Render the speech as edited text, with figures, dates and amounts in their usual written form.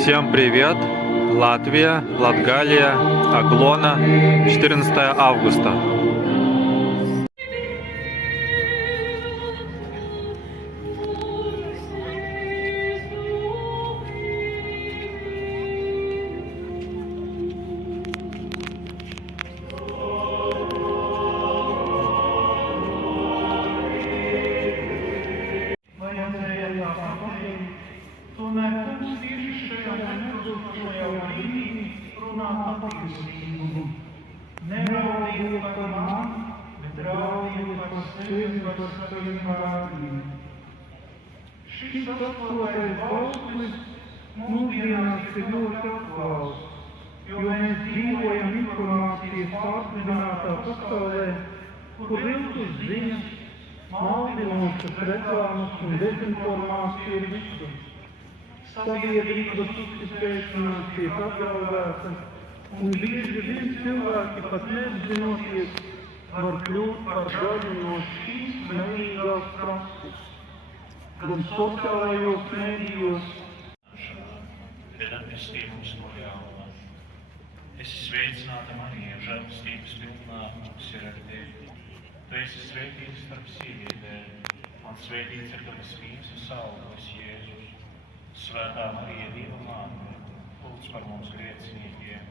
Всем привет! Латвия, Латгалия, Аглона, 14 августа. Tomēr kungs tieši šajā nepadošajā brīdī runā patiesību. Neraudiet par mani, bet raudiet par sevi, par saviem bērniem. Šis atklātais bauslis mūsdienās ir ļoti aktuāls, jo mēs dzīvojam informācijas pārpludinātā pasaulē, kur viltus ziņas, maldinošas reklāmas un dezinformācija ir visur. Sabiedrības uzticēšanās tiek apdraudēta, un bieži vien cilvēki pat nezinoties var kļūt par daļu no šīs neīgās prakses. Gan sociālajos mēdījos. Pestīšanās no jauna. Esi sveicināta Marija, žēlastības pilnā, kungs ir ar tevi. Tu esi svētīta starp sievietēm, un svētīts ir tavas mīzes augurs, Jēzus. Svētā Marija, Dieva māte, lūdz par mums grēciniekiem,